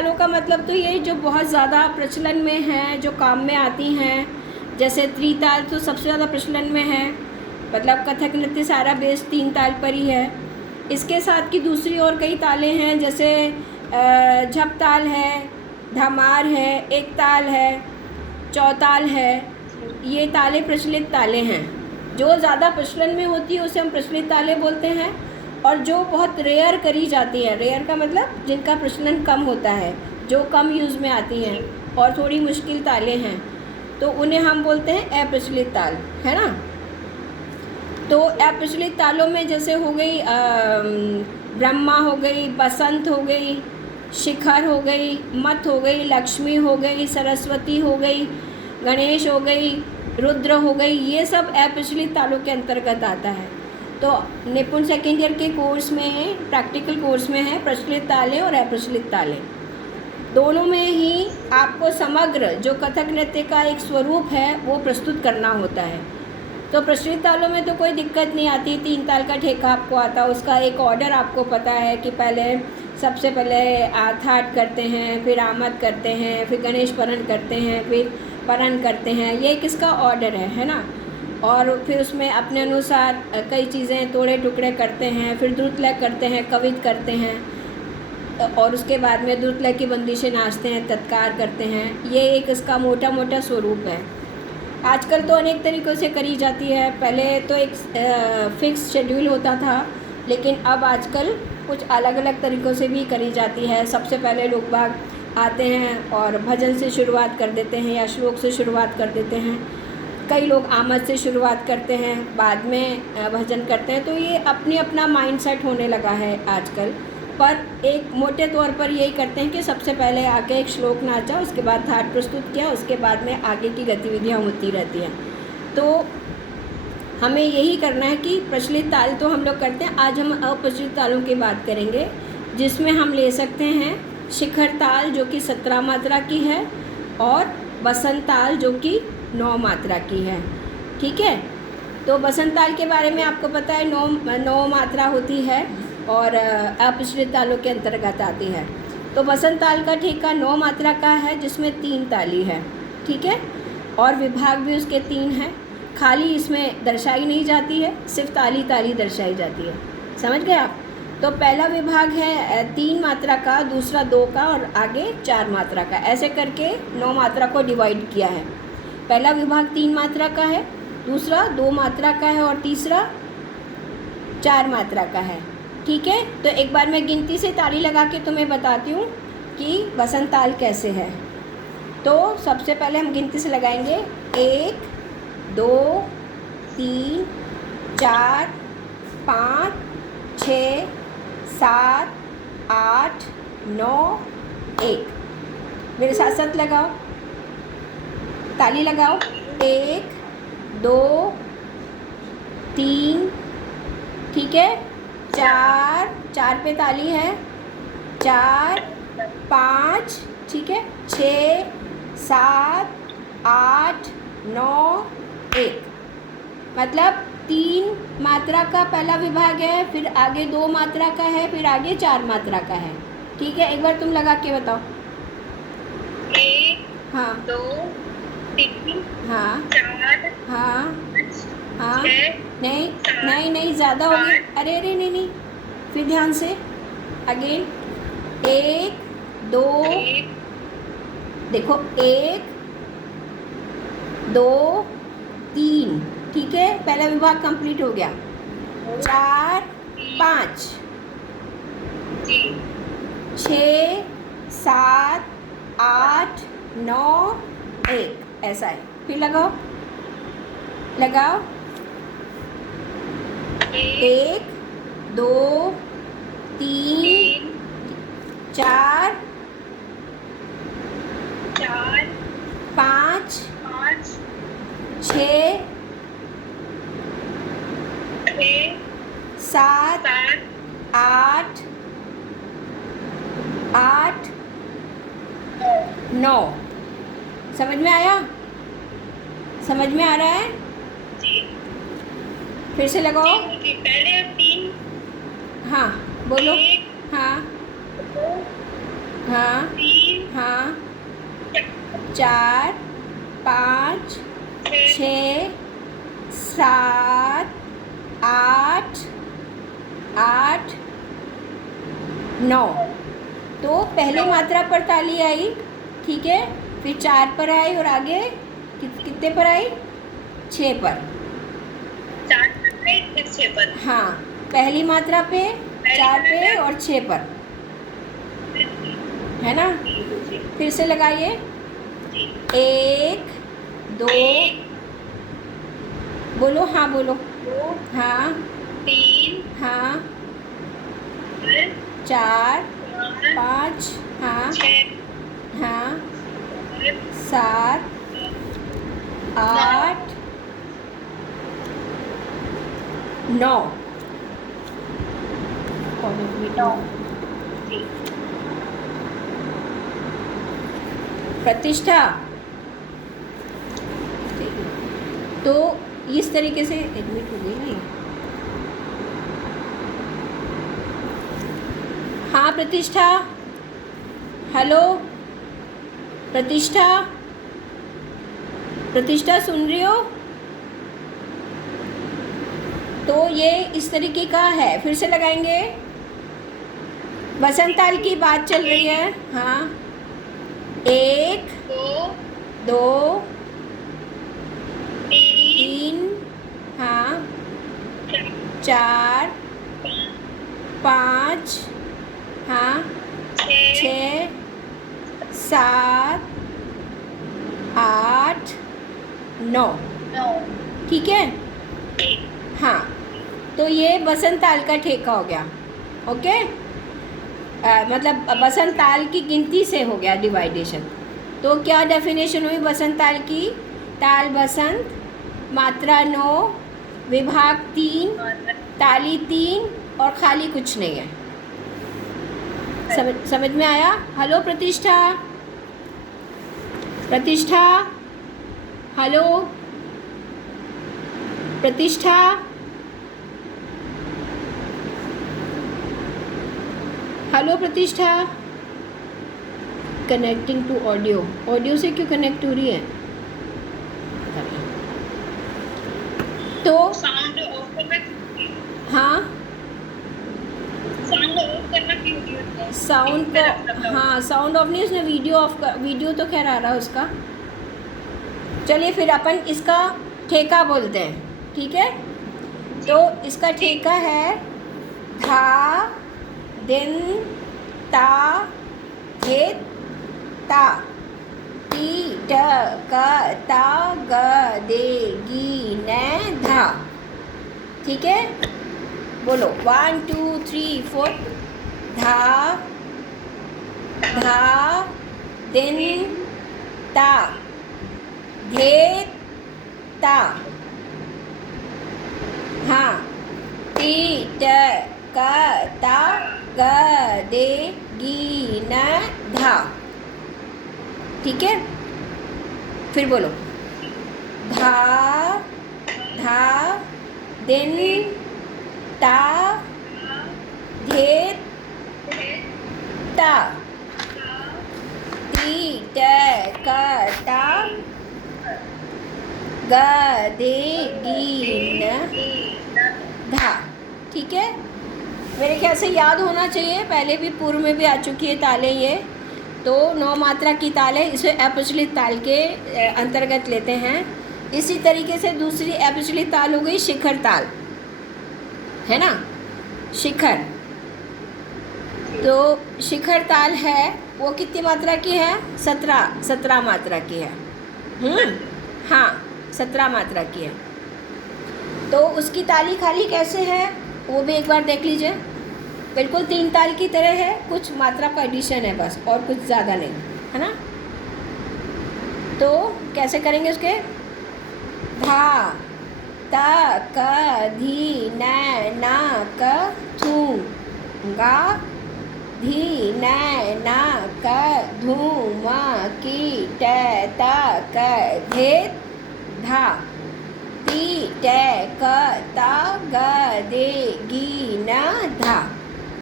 तालों का मतलब तो ये जो बहुत ज़्यादा प्रचलन में हैं, जो काम में आती हैं, जैसे त्रिताल तो सबसे ज़्यादा प्रचलन में है, मतलब कथक नृत्य सारा बेस 3 ताल पर ही है। इसके साथ की दूसरी और कई तालें हैं, जैसे झप ताल है, धमार है, एक ताल है, चौताल है। ये तालें प्रचलित तालें हैं। जो ज़्यादा प्रचलन में होती है उसे हम प्रचलित तालें बोलते हैं, और जो बहुत रेयर करी जाती है, रेयर का मतलब जिनका प्रचलन कम होता है, जो कम यूज़ में आती हैं और थोड़ी मुश्किल तालें हैं, तो उन्हें हम बोलते हैं अप्रचलित ताल, है ना। तो अप्रचलित तालों में जैसे हो गई ब्रह्मा हो गई, बसंत हो गई, शिखर हो गई, मत हो गई, लक्ष्मी हो गई, सरस्वती हो गई, गणेश हो गई, रुद्र हो गई। ये सब अप्रचलित तालों के अंतर्गत आता है। तो निपुण सेकेंड ईयर के कोर्स में, प्रैक्टिकल कोर्स में है प्रचलित तालें और अप्रचलित तालें। दोनों में ही आपको समग्र जो कथक नृत्य का एक स्वरूप है वो प्रस्तुत करना होता है। तो प्रचलित तालों में तो कोई दिक्कत नहीं आती, 3 ताल का ठेका आपको आता है, उसका एक ऑर्डर आपको पता है कि पहले सबसे पहले थाट करते हैं, फिर आमद करते हैं, फिर गणेश परन करते हैं, फिर परन करते हैं। ये किसका ऑर्डर है ना। और फिर उसमें अपने अनुसार कई चीज़ें तोड़े टुकड़े करते हैं, फिर द्रुतलय करते हैं, कवित करते हैं, और उसके बाद में द्रुतलय की बंदी से नाचते हैं, तत्कार करते हैं। ये एक इसका मोटा मोटा स्वरूप है। आजकल तो अनेक तरीक़ों से करी जाती है। पहले तो एक फिक्स शेड्यूल होता था, लेकिन अब आजकल कुछ अलग अलग तरीक़ों से भी करी जाती है। सबसे पहले लोग बाग आते हैं और भजन से शुरुआत कर देते हैं या श्लोक से शुरुआत कर देते हैं। कई लोग आमद से शुरुआत करते हैं, बाद में भजन करते हैं। तो ये अपनी अपना माइंडसेट होने लगा है आजकल, पर एक मोटे तौर पर यही करते हैं कि सबसे पहले आके एक श्लोक नाचा, उसके बाद थाट प्रस्तुत किया, उसके बाद में आगे की गतिविधियाँ होती रहती हैं। तो हमें यही करना है कि प्रचलित ताल तो हम लोग करते हैं। आज हम अप्रचलित तालों की बात करेंगे, जिसमें हम ले सकते हैं शिखर ताल जो कि 17 मात्रा की है, और बसंत ताल जो कि 9 मात्रा की है। ठीक है। तो बसंत ताल के बारे में आपको पता है, 9 मात्रा होती है और अप्रचलित तालों के अंतर्गत आती है। तो बसंत ताल का ठेका 9 मात्रा का है, जिसमें 3 ताली है। ठीक है। और विभाग भी उसके 3 हैं। खाली इसमें दर्शाई नहीं जाती है, सिर्फ ताली ताली दर्शाई जाती है। समझ गए आप। तो पहला विभाग है 3 मात्रा का, दूसरा 2 का, और आगे 4 मात्रा का। ऐसे करके 9 मात्रा को डिवाइड किया है। पहला विभाग 3 मात्रा का है, दूसरा 2 मात्रा का है, और तीसरा 4 मात्रा का है। ठीक है। तो एक बार मैं गिनती से ताली लगा के तुम्हें बताती हूँ कि बसंत ताल कैसे है। तो सबसे पहले हम गिनती से लगाएंगे, 1 2 3 4 5 6 7 8 9 1। मेरे साथ साथ लगाओ, ताली लगाओ। 1 2 3, ठीक है, 4 पे ताली है, 4 5, ठीक है, 6 7 8 9 1। मतलब 3 मात्रा का पहला विभाग है, फिर आगे 2 मात्रा का है, फिर आगे 4 मात्रा का है। ठीक है। एक बार तुम लगा के बताओ। 1 हाँ 2 3 हाँ 4 हाँ 5 हाँ 6 नहीं 7 नहीं नहीं, ज़्यादा हो गई। अरे अरे नहीं नहीं, फिर ध्यान से अगेन। 1 2, 1 देखो 1 2 3, ठीक है, पहला विभाग कंप्लीट हो गया। 4 5 जी 6 7 8 9 1, ऐसा है। फिर लगाओ लगाओ। 1 2 3 4 4 5 5 6 6 7 7 8 8 9। समझ में आया? समझ में आ रहा है? जी फिर से लगाओ। जी पहले 3 हाँ बोलो। 1 हाँ 2 हाँ 3 हाँ 4 5 6 7 8 8 9। तो पहले मात्रा पर ताली आई, ठीक है, फिर 4 पर आई और आगे कितने पर आई? 6 पर। 4 पर फिर 6 पर। हाँ, पहली मात्रा पे 4 पे और 6 पर, है ना? फिर से लगाइए। 1 2 बोलो, हाँ बोलो। 2 हाँ 3 हाँ 4 5 हाँ 6 हाँ 7 8 9। प्रतिष्ठा, तो इस तरीके से एडमिट हो गई नहीं। हाँ प्रतिष्ठा, हेलो प्रतिष्ठा, प्रतिष्ठा सुन रही हो? तो ये इस तरीके का है, फिर से लगाएंगे। बसंताल की बात चल रही है। हाँ 1 2 3 हाँ 4 5 हाँ 6 7 8 9। ठीक है, हाँ। तो ये बसंताल का ठेका हो गया। ओके, मतलब बसंताल की गिनती से हो गया डिवाइडेशन। तो क्या डेफिनेशन हुई बसंताल की? ताल बसंत, मात्रा 9, विभाग 3, ताली 3 और खाली कुछ नहीं है। समझ में आया? हेलो प्रतिष्ठा, प्रतिष्ठा, हेलो प्रतिष्ठा, हेलो प्रतिष्ठा। कनेक्टिंग टू ऑडियो, ऑडियो से क्यों कनेक्ट हो रही है? तो साउंड ऑफ करना। हाँ साउंड ऑफ करना क्यों होता है? साउंड को, हाँ साउंड ऑफ नहीं, उसने वीडियो ऑफ कर, वीडियो तो खैर आ रहा है उसका। चलिए फिर अपन इसका ठेका बोलते हैं, ठीक है? तो इसका ठेका है धा दिन ता हे ता टी ट क ता ग दे गी न धा। ठीक है, बोलो 1 2 3 4। धा धा दिन ता धे ता। हाँ टी ट क ता ग दे गी न धा। ठीक है, फिर बोलो धा धा दिन ता धे ता टी ट क ता ग दे गी न धा। ठीक है, मेरे ख्याल से याद होना चाहिए, पहले भी पूर्व में भी आ चुकी है तालें ये। तो 9 मात्रा की तालें इसे अप्रचलित ताल के अंतर्गत लेते हैं। इसी तरीके से दूसरी अप्रचलित ताल हो गई शिखर ताल, है ना? शिखर, तो शिखर ताल है वो कितनी मात्रा की है? 17 मात्रा की है। हाँ 17 मात्रा की है। तो उसकी ताली खाली कैसे है वो भी एक बार देख लीजिए। बिल्कुल 3 ताल की तरह है, कुछ मात्रा का एडिशन है बस, और कुछ ज़्यादा नहीं, है ना? तो कैसे करेंगे उसके? धा ता क धी न ना क थू गा धी न ना क धू म की ट ता क धे धा ती ट क ता ग दे गी न धा।